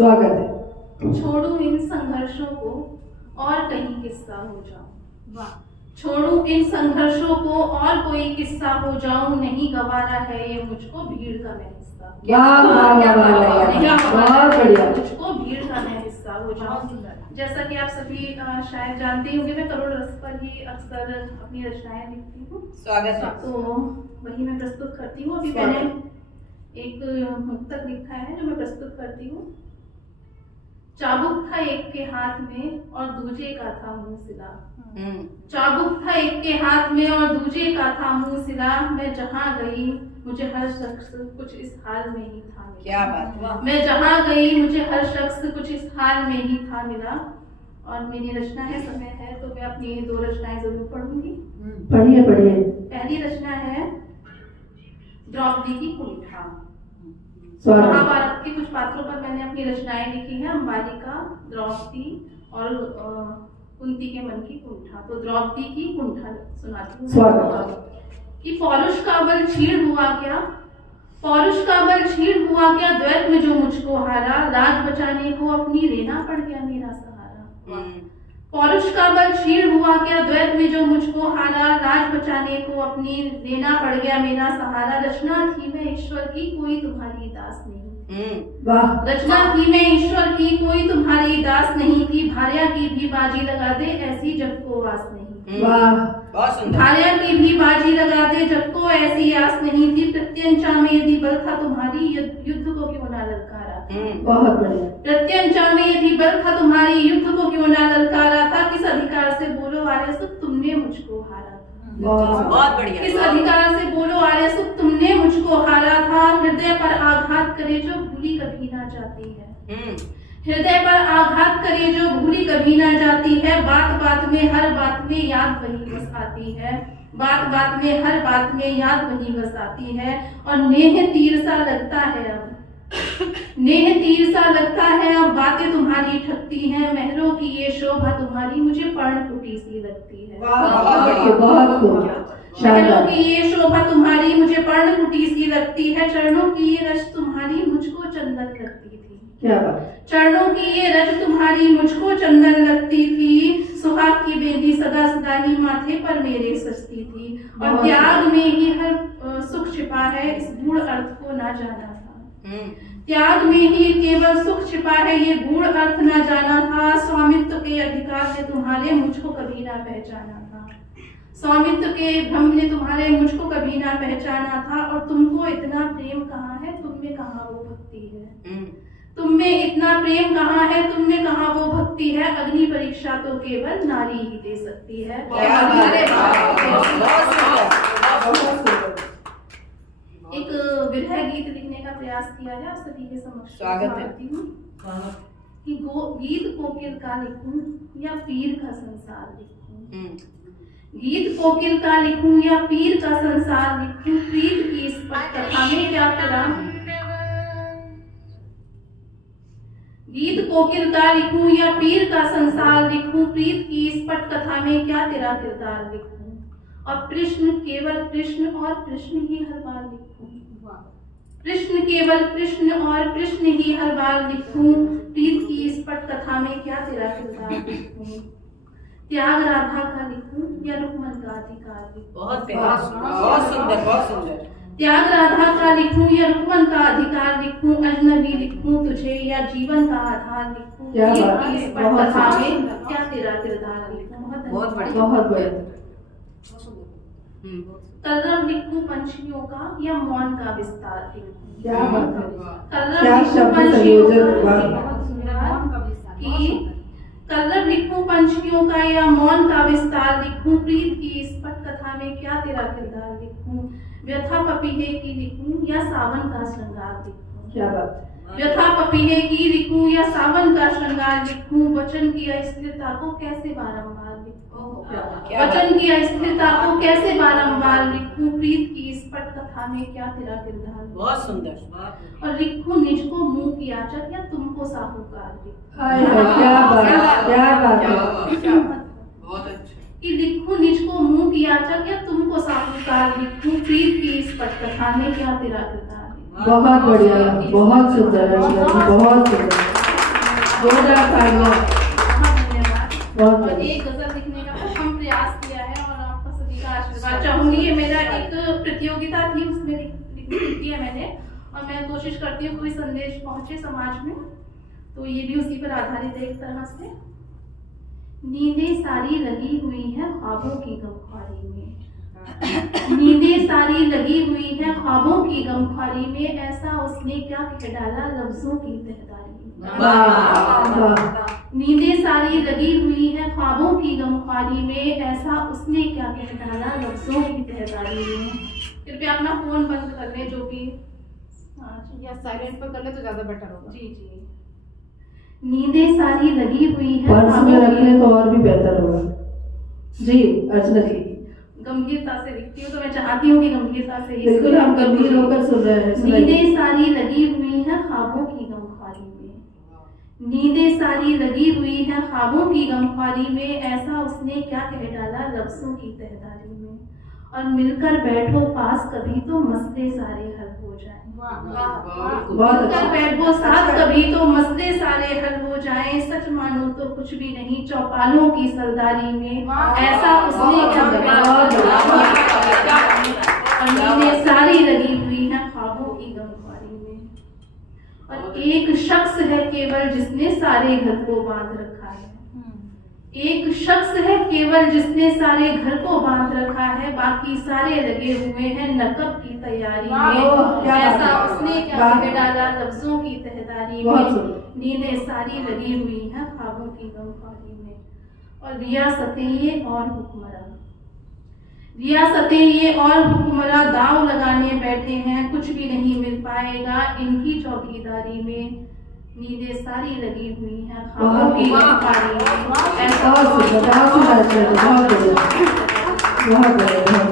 स्वागत है। छोड़ू इन संघर्षों को और कहीं किस्सा हो जाऊं। वाह। छोड़ू इन संघर्षों को और कोई किस्सा हो जाऊं, नहीं गवारा है ये मुझको भीड़ का मैं हिस्सा। वाह वाह वाह वाह, बहुत बढ़िया। मुझको भीड़ का मैं हिस्सा हो जाऊं। जैसा कि आप सभी शायद जानते होंगे, मैं करोड़ रस पर ही अक्सर अपनी रचनाएं लिखती हूँ। स्वागत है। तो वही मैं प्रस्तुत करती हूँ। अभी मैंने एक मुक्तक लिखा है जो मैं प्रस्तुत करती हूँ। चाबुक था एक के हाथ में और दूजे का था मुंह सिला। चाबुक था एक के हाथ में और दूजे का था मुंह सिला। मैं जहाँ गई मुझे हर शख्स कुछ इस हाल में ही था मिला। क्या बात, वाह। मैं जहाँ गई मुझे हर शख्स कुछ इस हाल में ही था मिला। और मेरी रचना है, समय है तो मैं अपनी 2 रचनाएं जरूर पढ़ूंगी। पढ़िए पढ़िए। पहली रचना है द्रौपदी की कुंठा। स्वागत। महाभारत के कुछ पात्रों पर मैंने अपनी रचनाएं लिखी हैं। अंबालिका, द्रौपदी और कुंती के मन की कुंठा। तो द्रौपदी की कुंठा सुनाती हूँ। स्वागत। कि पौरुष का बल क्षीण हुआ क्या, पौरुष का बल क्षीण हुआ क्या, द्वैत में जो मुझको हारा, राज बचाने को अपनी लेना पड़ गया मेरा सहारा। पौरुष का बल क्षीण हुआ क्या, द्वैत में जो मुझको हारा, राज बचाने को अपनी लेना पड़ गया मेरा सहारा। रचना थी मैं ईश्वर की कोई तुम्हारी दास नहीं। वाह। रचना थी मैं ईश्वर की कोई तुम्हारी दास नहीं थी। भार्या की भी बाजी लगा दे ऐसी जग को आस नहीं। वाह। बहुत सुंदर। भार्या की भी बाजी लगा दे जग को ऐसी आस नहीं थी। प्रत्यंचा में यदि बल था तुम्हारी, युद्ध को क्यों ना ललकारा। बहुत बढ़िया। प्रत्यंचा में यदि बल था तुम्हारी, युद्ध को क्यों ना ललकारा था। किस अधिकार से बोलो आर्य सुत तुमने मुझको हारा था। बहुत बढ़िया। किस अधिकार से बोलो आर्य सुत तुमने मुझको हारा था। हृदय पर आघात करे जो भूली कभी ना जाती है। हृदय पर आघात करे जो भूली कभी ना जाती है। बात बात में हर बात में याद वही बस आती है। बात बात में हर बात में याद वही बस आती है। और नेह तीर सा लगता है अब, नेह तीर सा लगता है अब, बातें तुम्हारी ठगती हैं। महलों की ये शोभा तुम्हारी मुझे पर्णकुटी सी लगती है। बहुत खूब। महलों की ये शोभा तुम्हारी मुझे पर्णकुटी सी लगती है। चरणों की ये रच तुम्हारी मुझको चंदन लगती थी। क्या बात। चरणों की ये रच तुम्हारी मुझको चंदन लगती थी। सुहाग की बेदी सदा सदा ही माथे पर मेरे सजती थी। और त्याग में ही हर सुख छिपा है, इस गूढ़ अर्थ को ना जाना था। त्याग में ही केवल सुख छिपा है, ये गूढ़ अर्थ ना जाना था। स्वामित्व के अधिकार से तुम्हारे मुझको कभी ना पहचाना था। स्वामित्व के भ्रम ने तुम्हारे मुझको कभी ना पहचाना था। और तुमको इतना प्रेम कहाँ है, तुम में कहाँ वो भक्ति है। तुम में इतना प्रेम कहाँ है, तुम में कहाँ वो भक्ति है। अग्नि परीक्षा तो केवल नारी ही दे सकती है। एक विरह गीत लिखने का प्रयास किया है, आप सभी के समक्ष स्वागत है। करती हूँ। कि गीत कोकिल का लिखूं या पीर का संसार लिखूं। गीत कोकिल का लिखूं या पीर का संसार लिखूं। प्रीत की इस कथा में क्या तेरा, गीत कोकिल का लिखूं या पीर का संसार लिखूं। प्रीत की इस पट कथा में क्या तेरा किरदार लिखूं। और कृष्ण केवल कृष्ण और कृष्ण ही हर बार लिखूं। कृष्ण केवल कृष्ण और कृष्ण ही हर बार लिखूं। प्रीत की इस पट कथा में क्या तेरा किरदार लिखूं। त्याग राधा का लिखूं या रुक्मन का अधिकार लिखूं। बहुत प्यारा, बहुत सुंदर, बहुत सुंदर। त्याग राधा का लिखूं या रुक्मन का अधिकार लिखूं। अजनबी लिखूं तुझे या जीवन का आधार लिखूं। क्या प्रीत बात की है। इस पट बहुत कथा अच्छी। में क्या तेरा किरदार लिखूं। बहुत बढ़िया। बहुत बढ़िया। कलरव लिखूं पंछियों का या मौन का विस्तार लिखूं। क्या बात है। कलरव क्या लिखूं शब्द पंछियों संयोजन। का, वाह। बहुत सुंदर। कि कलरव लिखूं पंछियों का या मौन का विस्तार लिखूं। प्रीत की इस पट कथा में क्या तेरा किरदार लिखूं। व्यथा पपीहे की लिखूं या सावन का श्रृंगार लिखूं। क्या बात। व्यथा पपीहे की लिखूं या सावन का श्रृंगार लिखूं। वचन की अस्थिरता को कैसे बारंबार लिखूं। वचन की अस्थिरता को कैसे बारंबार लिखूं। प्रीत की इस पट कथा में क्या तेरा किरदार। बहुत सुंदर। और लिखूं निजको मुंह की याचक या तुमको साहूकार लिखूं। हाय हाय, क्या बात, क्या बात है। बहुत अच्छा। कि लिखूं निजको मुंह की याचक या तुमको साहूकार लिखूं। प्रीत की इस पट कथा में क्या तेरा किरदार। बहुत बढ़िया, बहुत सुंदर रचना, बहुत सुंदर। जोरदार तालियां। बहुत धन्यवाद। बहुत और बढ़िया। एक गजल लिखने का हम प्रयास किया है और आपका सभी का आशीर्वाद चाहूंगी। ये मेरा एक प्रतियोगिता थी, उसमें लिखी है मैंने, और मैं कोशिश करती हूँ कोई संदेश पहुंचे समाज में, तो ये भी उसी पर आधारित है एक तरह से। नींदें सारी लगी हुई हैं ख्वाबों की गमख्वारी में, नींदें सारी लगी हुई हैं ख्वाबों की गमख्वारी में, ऐसा उसने क्या कह डाला लफ्जों की तहदारी में। वाह। नींदें सारी लगी हुई हैं ख्वाबों की गमख्वारी में, ऐसा उसने क्या कह डाला लफ्जों की तहदारी में। कृपया अपना फोन बंद कर लें, जो भी या साइलेंट पर कर ले तो ज्यादा बेटर होगा। जी जी। नींदें सारी लगी हुई हैं पर्स में ख्वाबों रख की- लें तो और भी बेहतर होगा। जी अर्चना जी, गंभीरता से लिखती हूँ, तो मैं चाहती हूँ कि गंभीरता से ही बिल्कुल हम गंभीर होकर सुन रहे हैं। सुनाइए। नींदें सारी लगी हुई हैं ख्वाबों की गमख्वारी में, नींदें सारी लगी हुई हैं ख्वाबों की गमख्वारी में, ऐसा उसने क्या कह डाला लफ्जों की तहदारी में। और मिलकर बैठो पास कभी तो मसले सारे हल हो जाएं। बहुत मिलकर अच्छा। बैठो साथ कभी तो मसले सारे हल हो जाएं, सच मानो तो कुछ भी नहीं चौपालों की सरदारी में, ऐसा उसने क्या कह डाला। और नींदें सारी लगी हुई हैं ख्वाबों की गमख्वारी में। और एक शख्स है केवल जिसने सारे घर को बांध रखा है, एक शख्स है केवल जिसने सारे घर को बांध रखा है, बाकी सारे लगे हुए हैं नकब की तैयारी में, क्या ऐसा बात है। उसने क्या वाह। कह डाला लफ्जों की तहदारी बहुत में। सुंदर। नींदें सारी लगी हुई हैं ख्वाबों की गमख्वारी में। और रियासतें ये और हुक्मरान, रियासतें ये और हुक्मरां दाव लगाने बैठे हैं, कुछ भी नहीं मिल पाएगा इनकी चौकीदारी में। नींदें सारी लगी हुई हैं ख्वाबों की गमख्वारी में, ऐसा बहुत सुंदर, बहुत सुंदर, बहुत बढ़िया, बहुत बढ़िया, बहुत